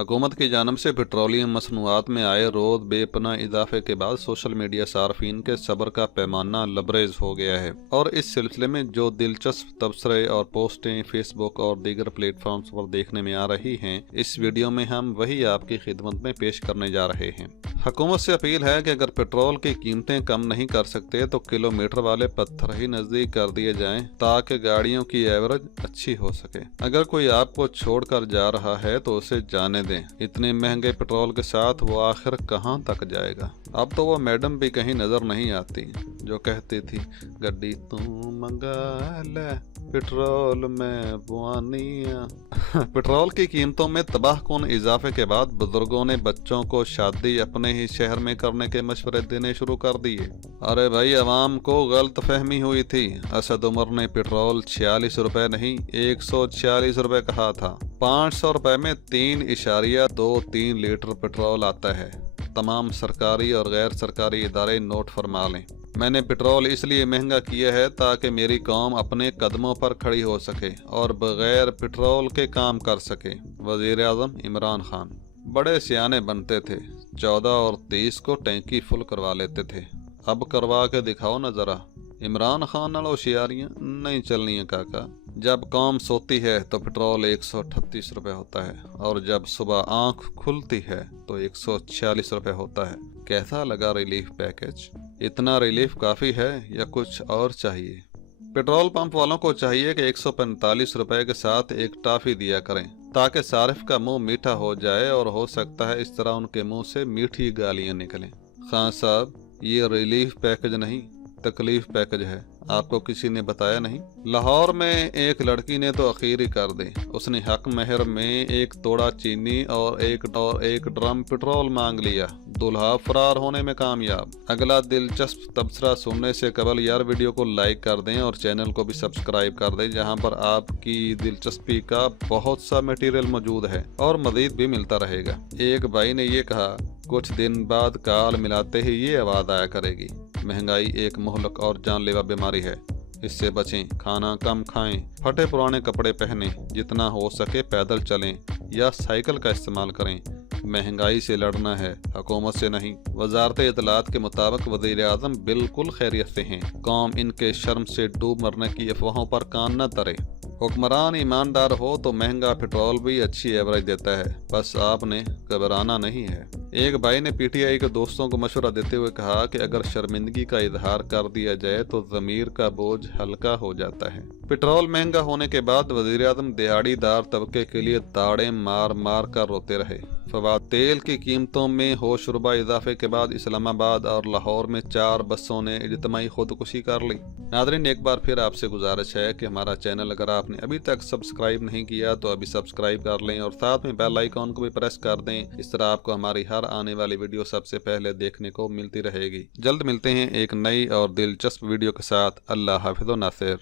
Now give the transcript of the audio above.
हुकूमत की जानब से पेट्रोलियम मसनूआत में आए रोज़ बेपनाह इजाफे के बाद सोशल मीडिया सार्फिन के सब्र का पैमाना लबरेज हो गया है और इस सिलसिले में जो दिलचस्प तबसरे और पोस्टें फेसबुक और दीगर प्लेटफॉर्म्स पर देखने में आ रही हैं, इस वीडियो में हम वही आपकी खिदमत में पेश करने जा रहे हैं। हुकूमत से अपील है कि अगर पेट्रोल की कीमतें कम नहीं कर सकते तो किलोमीटर वाले पत्थर ही नज़दीक कर दिए जाएं ताकि गाड़ियों की एवरेज अच्छी हो सके। अगर कोई आपको छोड़कर जा रहा है तो उसे जाने दें। इतने महंगे पेट्रोल के साथ वो आखिर कहाँ तक जाएगा। अब तो वो मैडम भी कहीं नजर नहीं आती जो कहती थी, गड्डी तू मंगा ले पेट्रोल में बुआनिया। पेट्रोल की कीमतों में तबाहकुन इजाफे के बाद बुजुर्गों ने बच्चों को शादी अपने ही शहर में करने के मशवरे देने शुरू कर दिए। अरे भाई, अवाम को गलत फहमी हुई थी। असद उमर ने पेट्रोल 46 रुपए नहीं 146 रुपए कहा था। 500 रुपए में 3.23 लीटर पेट्रोल आता है। तमाम सरकारी और गैर सरकारी इदारे नोट फरमा लें। मैंने पेट्रोल इसलिए महंगा किया है ताकि मेरी कौम अपने कदमों पर खड़ी हो सके और बगैर पेट्रोल के काम कर सके। वज़ीर आज़म इमरान खान बड़े सियाने बनते थे। 14 और 30 को टैंकी फुल करवा लेते थे। अब करवा के दिखाओ ना जरा। इमरान खान नाल होशियारियां नहीं चलनी है काका। जब कौम सोती है तो पेट्रोल 138 रुपए होता है और जब सुबह आंख खुलती है तो 146 रुपए होता है। कैसा लगा रिलीफ पैकेज? इतना रिलीफ काफ़ी है या कुछ और चाहिए? पेट्रोल पंप वालों को चाहिए कि 145 रुपए के साथ एक टॉफ़ी दिया करें ताकि सारिफ का मुंह मीठा हो जाए और हो सकता है इस तरह उनके मुंह से मीठी गालियां निकलें। खान साहब, ये रिलीफ पैकेज नहीं तकलीफ पैकेज है। आपको किसी ने बताया नहीं? लाहौर में एक लड़की ने तो अखीर ही कर दी। उसने हक महर में एक तोड़ा चीनी और एक ड्रम पेट्रोल मांग लिया। दूल्हा फरार होने में कामयाब। अगला दिलचस्प तबसरा सुनने से कबल यार वीडियो को लाइक कर दें और चैनल को भी सब्सक्राइब कर दें, जहां पर आपकी दिलचस्पी का बहुत सा मटेरियल मौजूद है और मजीद भी मिलता रहेगा। एक भाई ने ये कहा, कुछ दिन बाद काल मिलाते ही ये आवाज़ आया करेगी, महंगाई एक मुहलक और जानलेवा बीमारी है, इससे बचें, खाना कम खाएं, फटे पुराने कपड़े पहनें, जितना हो सके पैदल चलें या साइकिल का इस्तेमाल करें। महंगाई से लड़ना है, हुकूमत से नहीं। वजारत इत्तलात के मुताबिक वज़ीर आज़म बिल्कुल खैरियत से हैं। कौम इनके शर्म से डूब मरने की अफवाहों पर कान न धरे। हुक्मरान ईमानदार हो तो महंगा पेट्रोल भी अच्छी एवरेज देता है, बस आपने घबराना नहीं है। एक भाई ने पीटीआई के दोस्तों को मशवरा देते हुए कहा कि अगर शर्मिंदगी का इजहार कर दिया जाए तो ज़मीर का बोझ हल्का हो जाता है। पेट्रोल महंगा होने के बाद वज़ीर आज़म दिहाड़ीदार तबके के लिए दाड़ें मार मार कर रोते रहे। फवाद तेल की कीमतों में होशरुबा इजाफे के बाद इस्लामाबाद और लाहौर में 4 बसों ने इज्तिमाई खुदकुशी कर ली। नादरीन, एक बार फिर आपसे गुजारिश है कि हमारा चैनल अगर आपने अभी तक सब्सक्राइब नहीं किया तो अभी सब्सक्राइब कर लें और साथ में बेल आइकॉन को भी प्रेस कर दें। इस तरह आपको हमारी हर आने वाली वीडियो सबसे पहले देखने को मिलती रहेगी। जल्द मिलते हैं एक नई और दिलचस्प वीडियो के साथ। अल्लाह हाफिज़ व नासिर।